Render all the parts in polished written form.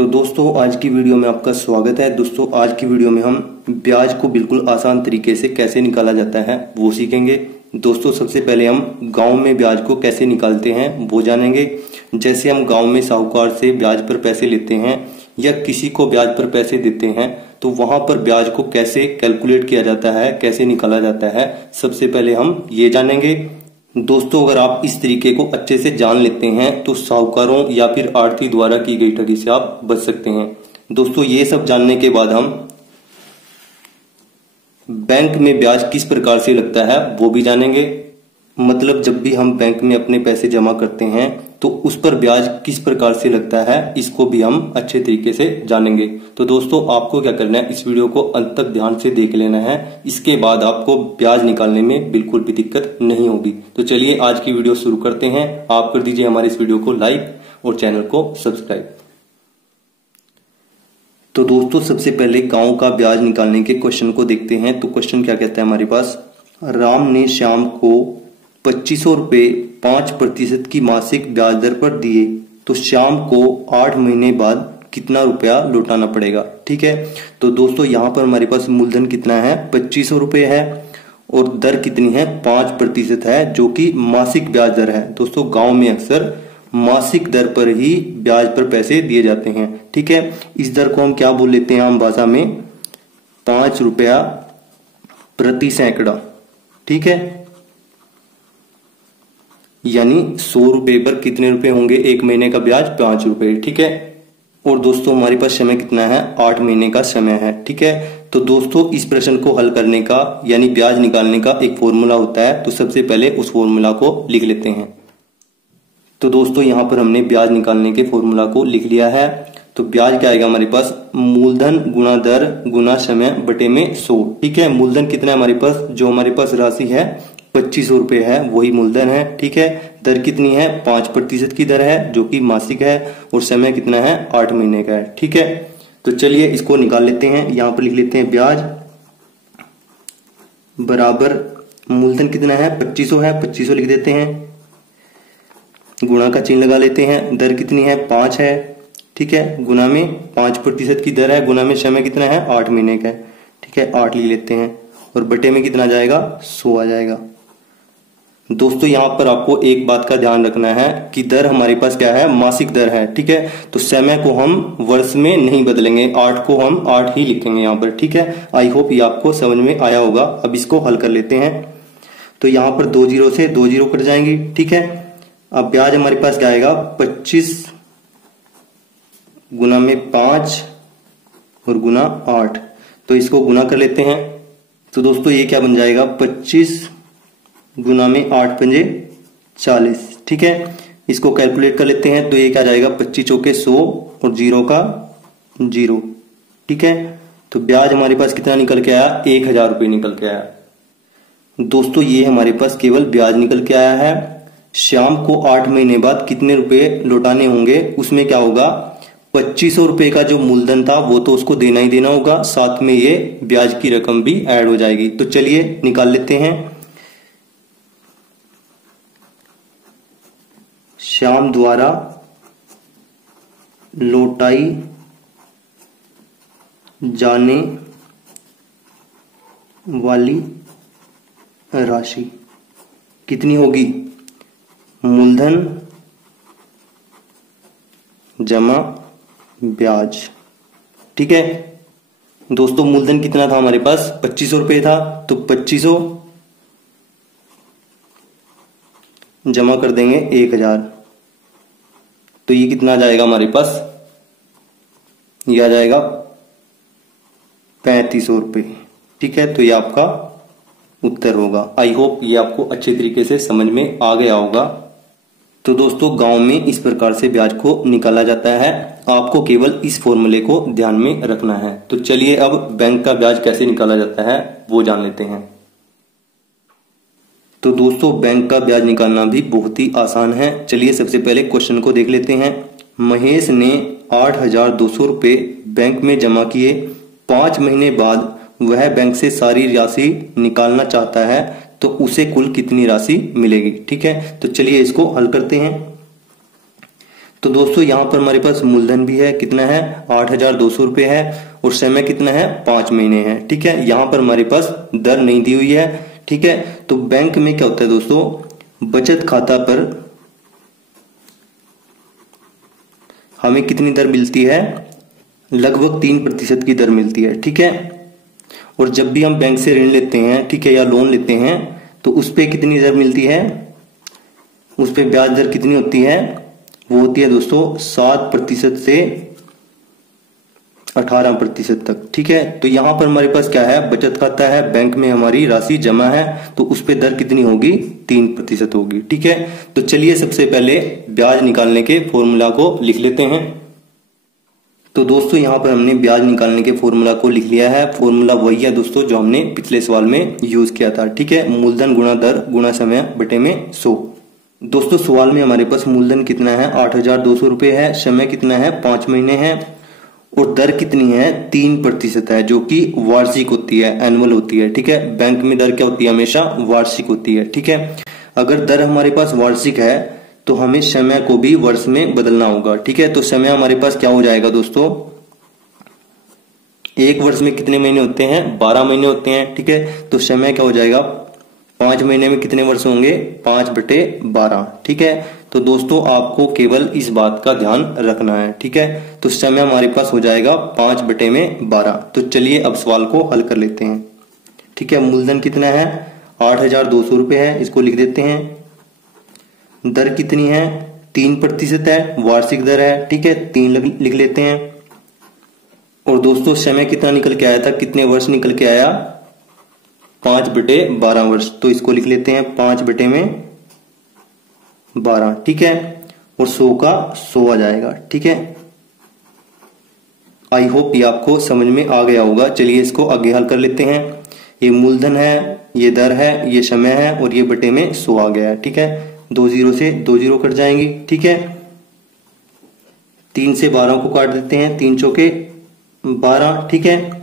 तो दोस्तों आज की वीडियो में आपका स्वागत है। दोस्तों आज की वीडियो में हम ब्याज को बिल्कुल आसान तरीके से कैसे निकाला जाता है वो सीखेंगे। दोस्तों सबसे पहले हम गांव में ब्याज को कैसे निकालते हैं वो जानेंगे। जैसे हम गांव में साहूकार से ब्याज पर पैसे लेते हैं या किसी को ब्याज पर पैसे देते हैं तो वहां पर ब्याज को कैसे कैलकुलेट किया जाता है, कैसे निकाला जाता है, सबसे पहले हम ये जानेंगे। दोस्तों अगर आप इस तरीके को अच्छे से जान लेते हैं तो साहूकारों या फिर आढ़ती द्वारा की गई ठगी से आप बच सकते हैं। दोस्तों ये सब जानने के बाद हम बैंक में ब्याज किस प्रकार से लगता है वो भी जानेंगे। मतलब जब भी हम बैंक में अपने पैसे जमा करते हैं तो उस पर ब्याज किस प्रकार से लगता है इसको भी हम अच्छे तरीके से जानेंगे। तो दोस्तों आपको क्या करना है, इस वीडियो को अंत तक ध्यान से देख लेना है। इसके बाद आपको ब्याज निकालने में बिल्कुल भी दिक्कत नहीं होगी। तो चलिए आज की वीडियो शुरू करते हैं। आप कर दीजिए हमारे इस वीडियो को लाइक और चैनल को सब्सक्राइब। तो दोस्तों सबसे पहले गांव का ब्याज निकालने के क्वेश्चन को देखते हैं। तो क्वेश्चन क्या कहता है हमारे पास, राम ने श्याम को 2500 रुपए 5% की मासिक ब्याज दर पर दिए तो श्याम को 8 महीने बाद कितना रुपया लौटाना पड़ेगा। ठीक है, तो दोस्तों यहाँ पर हमारे पास मूलधन कितना है, 2500 रुपए है और दर कितनी है, 5% है जो कि मासिक ब्याज दर है। दोस्तों गांव में अक्सर मासिक दर पर ही ब्याज पर पैसे दिए जाते हैं। ठीक है, इस दर को हम क्या बोल लेते हैं आम भाषा में, 5 रुपया प्रति सैकड़ा। ठीक है, यानी 100 रुपए पर कितने रुपए होंगे, 1 महीने का ब्याज 5 रुपए। ठीक है, और दोस्तों हमारे पास समय कितना है, 8 महीने का समय है। ठीक है, तो दोस्तों इस प्रश्न को हल करने का यानी ब्याज निकालने का एक फॉर्मूला होता है। तो सबसे पहले उस फॉर्मूला को लिख लेते हैं। तो दोस्तों यहाँ पर हमने ब्याज निकालने के फॉर्मूला को लिख लिया है। तो ब्याज क्या आएगा हमारे पास, मूलधन गुना दर गुना समय बटे में 100। ठीक है, मूलधन कितना है हमारे पास, जो हमारे पास राशि है 2500 रुपए है वही मूलधन है। ठीक है, दर कितनी है, 5% की दर है जो कि मासिक है और समय कितना है, 8 महीने का है। ठीक है, तो चलिए इसको निकाल लेते हैं। यहां पर लिख लेते हैं ब्याज बराबर मूलधन कितना है, 2500 है, 2500 लिख देते हैं, गुणा का चिन्ह लगा लेते हैं, दर कितनी है 5 है। ठीक है, गुना में 5% की दर है, गुना में समय कितना है 8 महीने का है। ठीक है, 8 लिख लेते हैं और बटे में कितना जाएगा, 100 आ जाएगा। दोस्तों यहाँ पर आपको एक बात का ध्यान रखना है कि दर हमारे पास क्या है, मासिक दर है। ठीक है, तो समय को हम वर्ष में नहीं बदलेंगे, 8 को हम 8 ही लिखेंगे यहाँ पर। ठीक है, आई होप ये आपको समझ में आया होगा। अब इसको हल कर लेते हैं। तो यहाँ पर 2 जीरो से 2 जीरो कट जाएंगी। ठीक है, अब ब्याज हमारे पास क्या आएगा, 25 गुना में 5 और गुना 8। तो इसको गुना कर लेते हैं। तो दोस्तों ये क्या बन जाएगा, 25 गुना में 8 पंजे 40। ठीक है, इसको कैलकुलेट कर लेते हैं। तो ये क्या जाएगा, 25 चौके 100 और 0 का 0। ठीक है, तो ब्याज हमारे पास कितना निकल के आया, 1000 रुपये निकल के आया। दोस्तों ये हमारे पास केवल ब्याज निकल के आया है। श्याम को 8 महीने बाद कितने रुपए लौटाने होंगे, उसमें क्या होगा, 2500 रुपए का जो मूलधन था वो तो उसको देना ही देना होगा, साथ में ये ब्याज की रकम भी ऐड हो जाएगी। तो चलिए निकाल लेते हैं। श्याम द्वारा लौटाई जाने वाली राशि कितनी होगी, मूलधन जमा ब्याज। ठीक है, दोस्तों मूलधन कितना था हमारे पास, 2500 रुपए था। तो 2500 जमा कर देंगे 1000। तो ये कितना आ जाएगा हमारे पास, ये आ जाएगा 3500 रुपये। ठीक है, तो ये आपका उत्तर होगा। आई होप ये आपको अच्छे तरीके से समझ में आ गया होगा। तो दोस्तों गांव में इस प्रकार से ब्याज को निकाला जाता है। आपको केवल इस फॉर्मूले को ध्यान में रखना है। तो चलिए अब बैंक का ब्याज कैसे निकाला जाता है वो जान लेते हैं। तो दोस्तों बैंक का ब्याज निकालना भी बहुत ही आसान है। चलिए सबसे पहले क्वेश्चन को देख लेते हैं। महेश ने 8200 रुपये बैंक में जमा किए। 5 महीने बाद वह बैंक से सारी राशि निकालना चाहता है तो उसे कुल कितनी राशि मिलेगी। ठीक है, तो चलिए इसको हल करते हैं। तो दोस्तों यहाँ पर हमारे पास मूलधन भी है, कितना है 8,200 रुपये है, और समय कितना है 5 महीने है। ठीक है, यहाँ पर हमारे पास दर नहीं दी हुई है। ठीक है, तो बैंक में क्या होता है दोस्तों, बचत खाता पर हमें कितनी दर मिलती है, लगभग 3% की दर मिलती है। ठीक है, और जब भी हम बैंक से ऋण लेते हैं, ठीक है, या लोन लेते हैं, तो उस पे कितनी दर मिलती है, उस पे ब्याज दर कितनी होती है, वो होती है दोस्तों 7% से 18% तक। ठीक है, तो यहां पर हमारे पास क्या है, बचत खाता है, बैंक में हमारी राशि जमा है, तो उस पे दर कितनी होगी, 3% होगी। ठीक है, तो चलिए सबसे पहले ब्याज निकालने के फॉर्मूला को लिख लेते हैं। तो दोस्तों यहाँ पर हमने ब्याज निकालने के फॉर्मूला को लिख लिया है। फॉर्मूला वही है दोस्तों जो हमने पिछले सवाल में यूज किया था। ठीक है, मूलधन गुणा दर गुणा समय बटे में 100। दोस्तों सवाल में हमारे पास मूलधन कितना है, 8,200 रुपये है, समय कितना है 5 महीने है, और दर कितनी है 3% है, जो कि वार्षिक होती है, एनुअल होती है। ठीक है, बैंक में दर क्या होती है, हमेशा वार्षिक होती है। ठीक है, अगर दर हमारे पास वार्षिक है तो हमें समय को भी वर्ष में बदलना होगा। ठीक है, तो समय हमारे पास क्या हो जाएगा दोस्तों, एक वर्ष में कितने महीने होते हैं, 12 महीने होते हैं। ठीक है, तो समय क्या हो जाएगा, 5 महीने में कितने वर्ष होंगे, 5/12। ठीक है, तो दोस्तों आपको केवल इस बात का ध्यान रखना है। ठीक है, तो समय हमारे पास हो जाएगा 5/12। तो चलिए अब सवाल को हल कर लेते हैं। ठीक है, मूलधन कितना है, 8,200 रुपये है, इसको लिख देते हैं। दर कितनी है, 3% है, वार्षिक दर है। ठीक है, 3 लिख लेते हैं। और दोस्तों समय कितना निकल के आया था, कितने वर्ष निकल के आया, 5/12 वर्ष, तो इसको लिख लेते हैं 5/12। ठीक है, और 100 का 100 आ जाएगा। ठीक है, आई होप ये आपको समझ में आ गया होगा। चलिए इसको आगे हल कर लेते हैं। ये मूलधन है, ये दर है, ये समय है, और ये बटे में 100 आ गया है। ठीक है, 2 0 से 2 0 कट जाएंगी। ठीक है, 3 से 12 को काट देते हैं, 3 चौके 12। ठीक है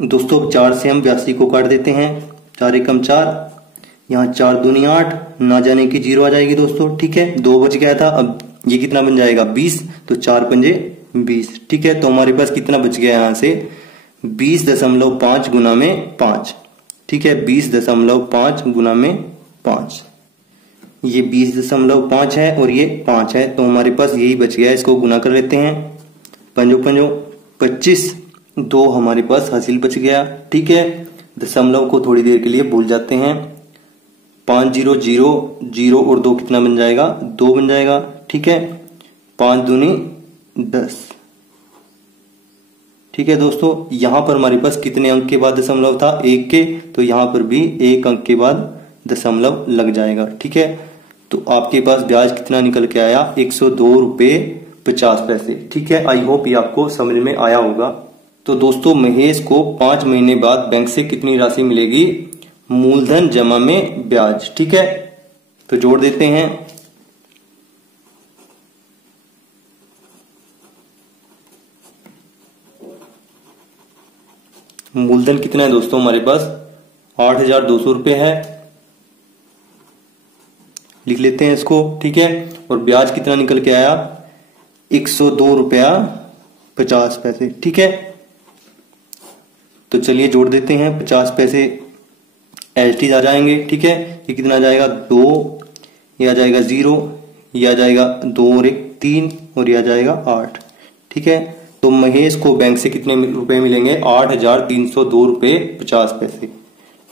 दोस्तों, 4 से हम 82 को काट देते हैं, 4 एकम 4, यहाँ 4 दूनी 8, ना जाने की 0 आ जाएगी दोस्तों। ठीक है, 2 बच गया था, अब ये कितना बन जाएगा 20, तो 4 पंजे 20। ठीक है, तो हमारे पास कितना बच गया यहाँ से, 20.5 गुना में 5। ठीक है, 20.5 गुना में 5, ये 20.5 है और ये 5 है, तो हमारे पास यही बच गया। इसको गुना कर लेते हैं, 5 25, 2 हमारे पास हासिल बच गया। ठीक है, दशमलव को थोड़ी देर के लिए भूल जाते हैं, 5 0 0 0 और 2 कितना बन जाएगा, 2 बन जाएगा। ठीक है, 5 दूनी 10। ठीक है दोस्तों, यहां पर हमारे पास कितने अंक के बाद दशमलव था, 1 के, तो यहां पर भी 1 अंक के बाद दशमलव लग जाएगा। ठीक है, तो आपके पास ब्याज कितना निकल के आया, 102 रुपये 50 पैसे। ठीक है, आई होप ये आपको समझ में आया होगा। तो दोस्तों महेश को 5 महीने बाद बैंक से कितनी राशि मिलेगी, मूलधन जमा में ब्याज। ठीक है, तो जोड़ देते हैं। मूलधन कितना है दोस्तों हमारे पास, 8,200 रुपये है, लिख लेते हैं इसको। ठीक है, और ब्याज कितना निकल के आया, 102 रुपया 50 पैसे। ठीक है, तो चलिए जोड़ देते हैं, 50 पैसे एलटी आ जाएंगे। ठीक है, ये कितना आ जाएगा, 2, ये आ जाएगा 0, ये आ जाएगा 2 और 1 3, और ये आ जाएगा 8। ठीक है, तो महेश को बैंक से कितने रुपए मिलेंगे, 8,302 रुपये 50 पैसे।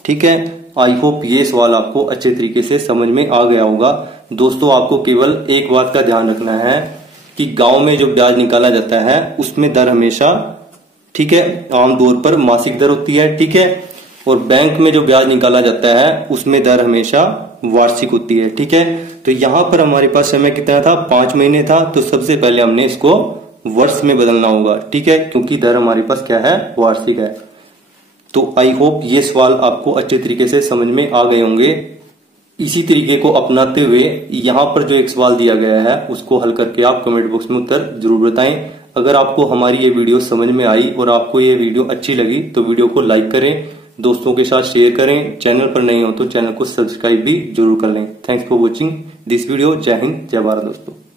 ठीक है, आई होप ये सवाल आपको अच्छे तरीके से समझ में आ गया होगा। दोस्तों आपको केवल एक बात का ध्यान रखना है कि गांव में जो ब्याज निकाला जाता है उसमें दर हमेशा, ठीक है, आमतौर पर मासिक दर होती है। ठीक है, और बैंक में जो ब्याज निकाला जाता है उसमें दर हमेशा वार्षिक होती है। ठीक है, तो यहां पर हमारे पास समय कितना था, 5 महीने था, तो सबसे पहले हमने इसको वर्ष में बदलना होगा। ठीक है, क्योंकि दर हमारे पास क्या है, वार्षिक है। तो आई होप ये सवाल आपको अच्छे तरीके से समझ में आ गए होंगे। इसी तरीके को अपनाते हुए यहाँ पर जो एक सवाल दिया गया है उसको हल करके आप कमेंट बॉक्स में उत्तर जरूर बताएं। अगर आपको हमारी ये वीडियो समझ में आई और आपको ये वीडियो अच्छी लगी तो वीडियो को लाइक करें, दोस्तों के साथ शेयर करें, चैनल पर नहीं हो तो चैनल को सब्सक्राइब भी जरूर कर लें। Thanks for watching this video. जय हिंद, जय भारत दोस्तों।